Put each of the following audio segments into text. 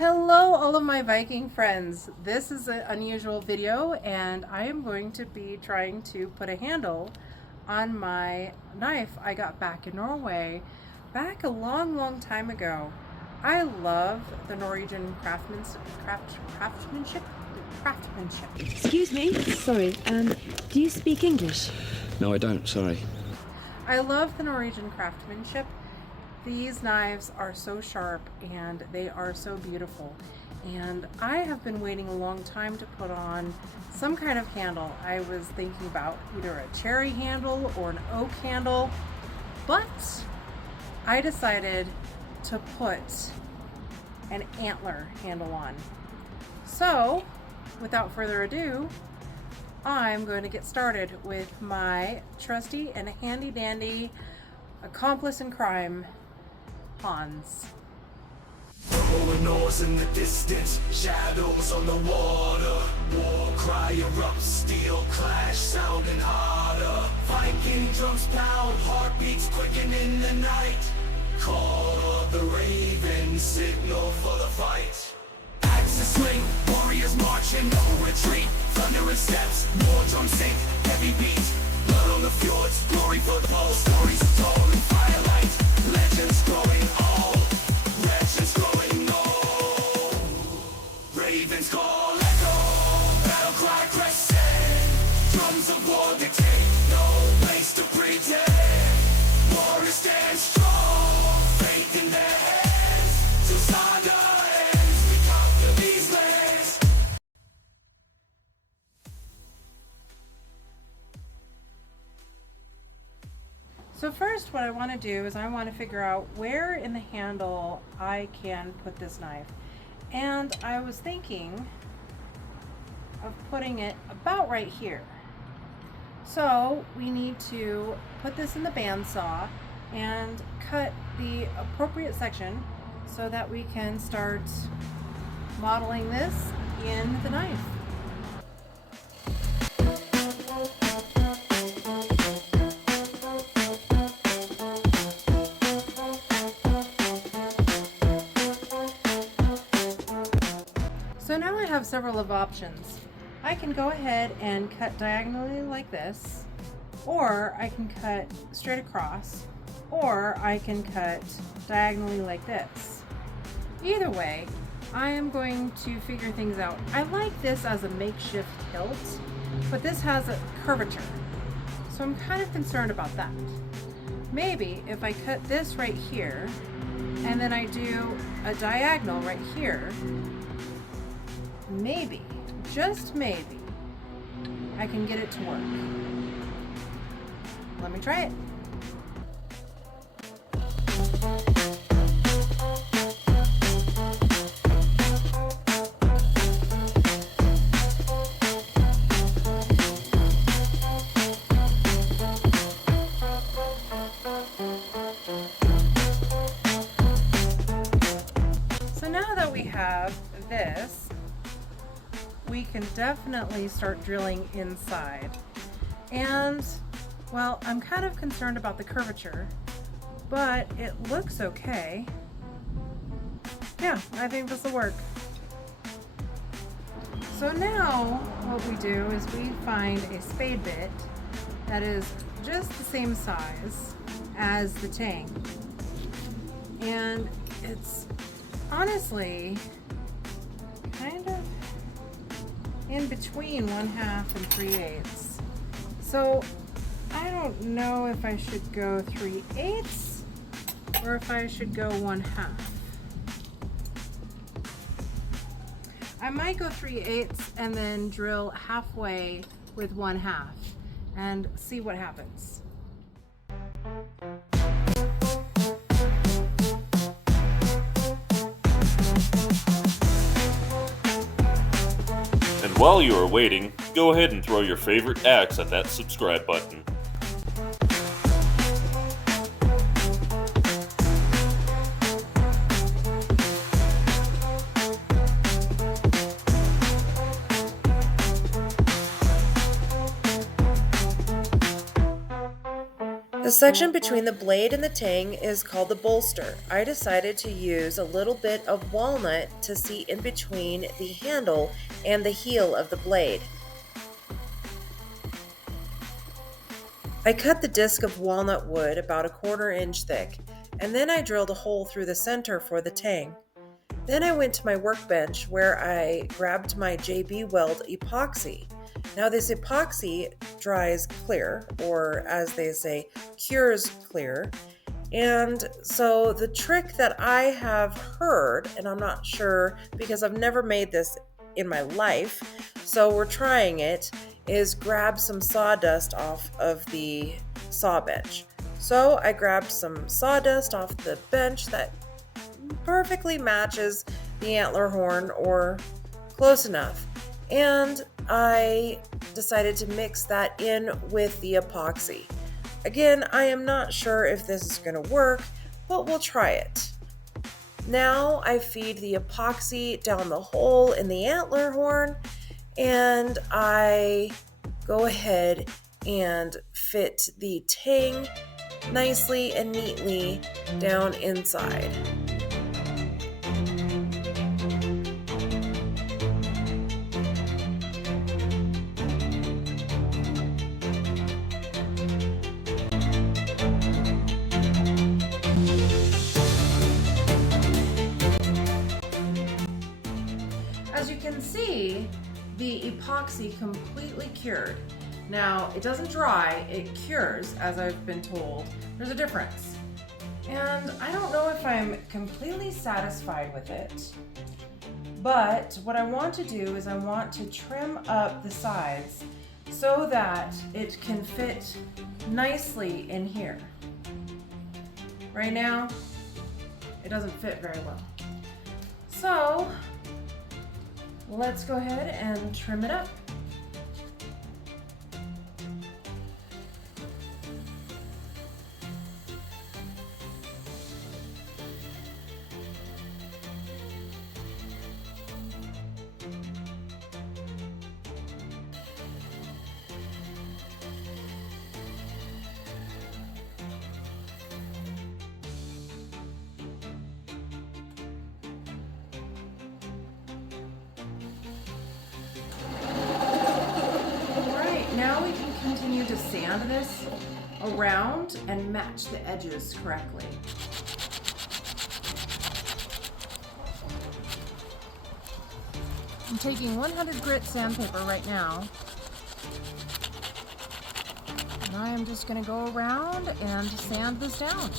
Hello, all of my Viking friends. This is an unusual video, and I am going to be trying to put a handle on my knife I got back in Norway back a long time ago. I love the Norwegian craftsmanship. Excuse me? Sorry, do you speak English? No, I don't, sorry. I love the Norwegian craftsmanship. These knives are so sharp and they are so beautiful. And I have been waiting a long time to put on some kind of handle. I was thinking about either a cherry handle or an oak handle, but I decided to put an antler handle on. So, without further ado, I'm going to get started with my trusty and handy dandy accomplice in crime, Hans. Rolling oars in the distance, shadows on the water. War cry erupts, steel clash sounding harder. Viking drums pound, heartbeats quicken in the night. Call of the raven, signal for the fight. Axes swing, warriors marching, no retreat. Thundering steps, war drums sink, heavy beat. Blood on the fjords, glory for the pole. Stories told in firelight, legends growing old. Legends growing old. Ravens call echo, battle cry crescent. Drums of war dictate, no place to pretend. Warriors stand strong, faith in their hands. Till saga ends, we conquer these lands. So first what I want to do is I want to figure out where in the handle I can put this knife. And I was thinking of putting it about right here. So we need to put this in the bandsaw and cut the appropriate section so that we can start modeling this in the knife. So now I have several of options. I can go ahead and cut diagonally like this, or I can cut straight across, or I can cut diagonally like this. Either way, I am going to figure things out. I like this as a makeshift hilt, but this has a curvature, so I'm kind of concerned about that. Maybe if I cut this right here, and then I do a diagonal right here, maybe, just maybe, I can get it to work. Let me try it. So now that we have this, we can definitely start drilling inside. And, well, I'm kind of concerned about the curvature, but it looks okay. Yeah, I think this will work. So now what we do is we find a spade bit that is just the same size as the tang. And it's honestly kind of in between 1/2 and 3/8. So I don't know if I should go 3/8 or if I should go 1/2. I might go 3/8 and then drill halfway with 1/2 and see what happens. And while you are waiting, go ahead and throw your favorite axe at that subscribe button. The section between the blade and the tang is called the bolster. I decided to use a little bit of walnut to seat in between the handle and the heel of the blade. I cut the disc of walnut wood about 1/4 inch thick, and then I drilled a hole through the center for the tang. Then I went to my workbench where I grabbed my JB Weld epoxy. Now this epoxy dries clear, or as they say, cures clear. And so the trick that I have heard, and I'm not sure because I've never made this in my life, so we're trying it, is grab some sawdust off of the saw bench. So I grabbed some sawdust off the bench that perfectly matches the antler horn, or close enough. And I decided to mix that in with the epoxy. Again, I am not sure if this is going to work, but we'll try it. Now I feed the epoxy down the hole in the antler horn, and I go ahead and fit the tang nicely and neatly down inside. As you can see, the epoxy completely cured. Now, it doesn't dry, it cures, as I've been told. There's a difference. And I don't know if I'm completely satisfied with it, but what I want to do is I want to trim up the sides so that it can fit nicely in here. Right now, it doesn't fit very well. So, let's go ahead and trim it up. Now we can continue to sand this around and match the edges correctly. I'm taking 100 grit sandpaper right now. And I am just going to go around and sand this down.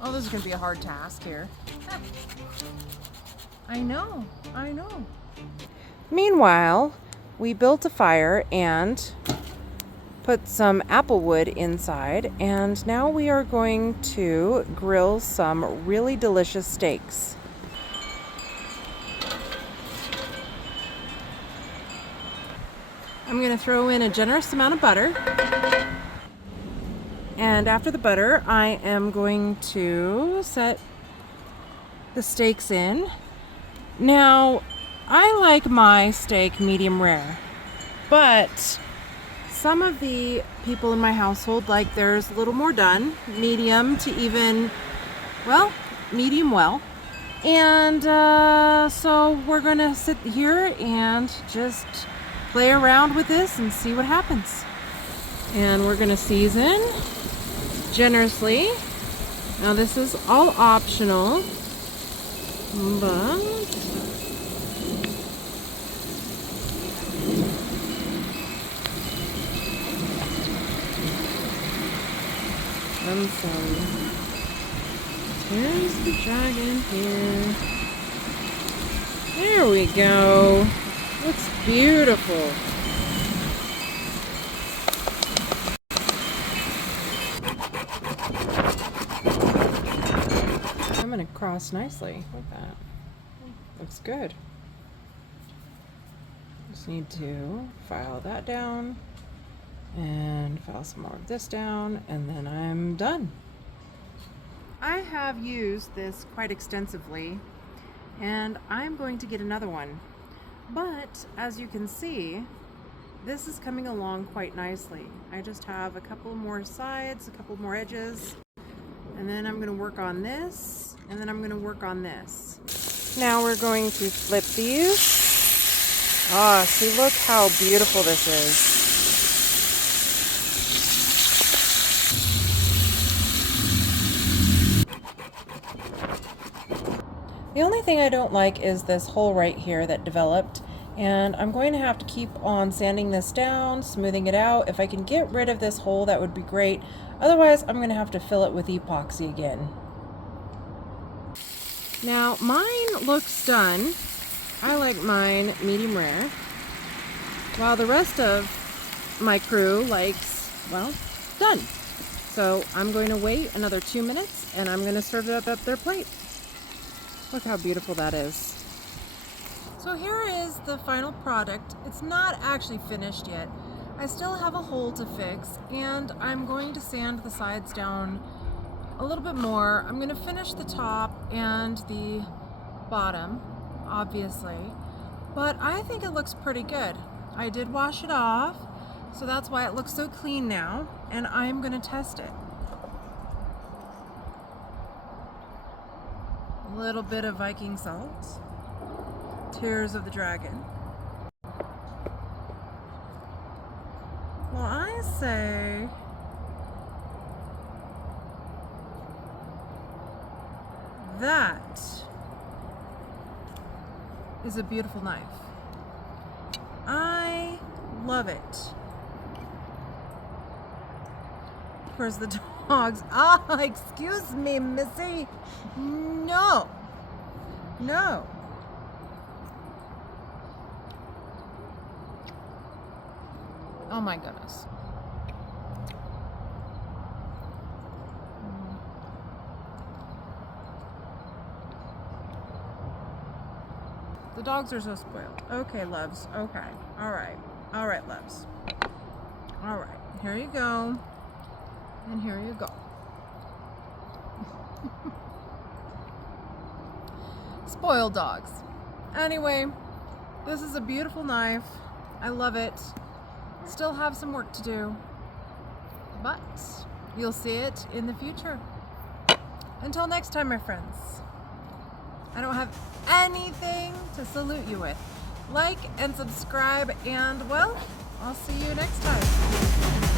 Oh, this is going to be a hard task here. I know. Meanwhile, we built a fire and put some apple wood inside, and now we are going to grill some really delicious steaks. I'm going to throw in a generous amount of butter. And after the butter, I am going to set the steaks in. Now, I like my steak medium rare, but some of the people in my household like theirs a little more done, medium to even, well, medium well. And so we're gonna sit here and just play around with this and see what happens. And we're gonna season generously. Now this is all optional, but here's the dragon here. There we go. Looks beautiful. Coming across nicely. Look at that. Looks good. Just need to file that down and file some more of this down, and then I'm done. I have used this quite extensively, and I'm going to get another one. But as you can see, this is coming along quite nicely. I just have a couple more sides, a couple more edges, and then I'm going to work on this, and then I'm going to work on this. Now we're going to flip these. Ah, see, look how beautiful this is. The only thing I don't like is this hole right here that developed, and I'm going to have to keep on sanding this down, smoothing it out. If I can get rid of this hole, that would be great. Otherwise, I'm going to have to fill it with epoxy again. Now, mine looks done. I like mine medium rare, while the rest of my crew likes, well, done. So I'm going to wait another 2 minutes, and I'm going to serve it up their plate. Look how beautiful that is. So here is the final product. It's not actually finished yet. I still have a hole to fix, and I'm going to sand the sides down a little bit more. I'm going to finish the top and the bottom, obviously, but I think it looks pretty good. I did wash it off, so that's why it looks so clean now, and I'm going to test it. A little bit of Viking salt, Tears of the Dragon. Well, I say that is a beautiful knife. I love it. Of course, the dogs. Ah, excuse me, Missy. No. No. Oh my goodness. The dogs are so spoiled. Okay, loves. Okay. All right. All right, loves. All right. Here you go. And here you go. Spoiled dogs. Anyway, this is a beautiful knife. I love it. Still have some work to do, but you'll see it in the future. Until next time, my friends. I don't have anything to salute you with. Like and subscribe, and well, I'll see you next time.